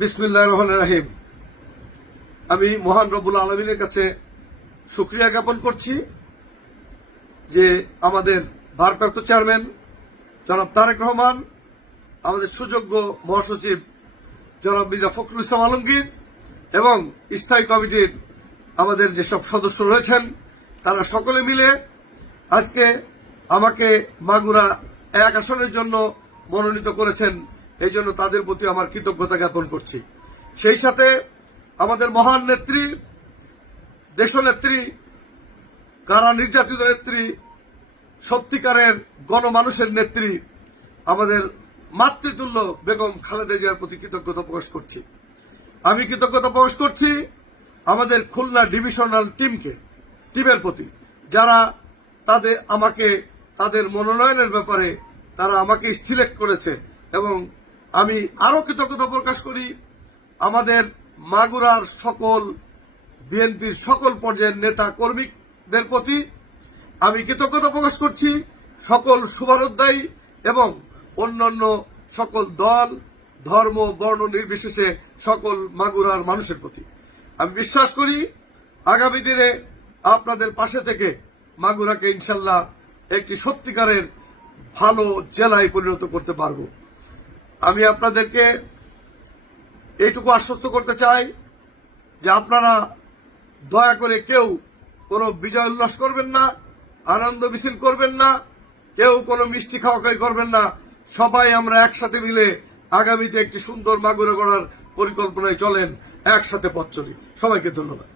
বিসমিল্লাহ রহমান রাহিম। আমি মহান রবুল আলমিনের কাছে সুক্রিয়া জ্ঞাপন করছি যে আমাদের ভারপ্রাপ্ত চেয়ারম্যান জনাব তারেক রহমান, আমাদের সুযোগ্য মহাসচিব জনাব মির্জা ফখরুল ইসলাম আলমগীর এবং স্থায়ী কমিটির আমাদের যেসব সদস্য রয়েছেন, তারা সকলে মিলে আজকে আমাকে মাগুরা এক আসনের জন্য মনোনীত করেছেন এই জন্য তাদের প্রতি আমার কৃতজ্ঞতা জ্ঞাপন করছি। সেই সাথে আমাদের মহান নেত্রী, দেশনেত্রী, কারা নির্যাতিত নেত্রী, সত্যিকারের গণমানুষের নেত্রী, আমাদের মাতৃতুল্য বেগম খালেদা জিয়ার প্রতি কৃতজ্ঞতা প্রকাশ করছি। আমি কৃতজ্ঞতা প্রকাশ করছি আমাদের খুলনা ডিভিশনাল টিমকে, টিমের প্রতি, যারা তাদের আমাকে, তাদের মনোনয়নের ব্যাপারে তারা আমাকে সিলেক্ট করেছে এবং আমি আরও কৃতজ্ঞতা প্রকাশ করি, আমাদের মাগুরার সকল বিএনপির সকল পর্যায়ের নেতা কর্মীদের প্রতি আমি কৃতজ্ঞতা প্রকাশ করছি, সকল শুভানুদ্দায়ী এবং অন্যান্য সকল দল, ধর্ম, বর্ণ নির্বিশেষে সকল মাগুরার মানুষের প্রতি। আমি বিশ্বাস করি, আগামী দিনে আপনাদের পাশে থেকে মাগুরাকে ইনশাল্লাহ একটি সত্যিকারের ভালো জেলায় পরিণত করতে পারব। আমি আপনাদেরকে এইটুকু আশ্বস্ত করতে চাই যে আপনারা দয়া করে কেউ কোনো বিজয় উল্লাস করবেন না, আনন্দ মিছিল করবেন না, কেউ কোনো মিষ্টি খাওয়া খাওয়াই করবেন না। সবাই আমরা একসাথে মিলে আগামীতে একটি সুন্দর মাগুরা গড়ার পরিকল্পনায় চলেন, একসাথে পথ চলি। সবাইকে ধন্যবাদ।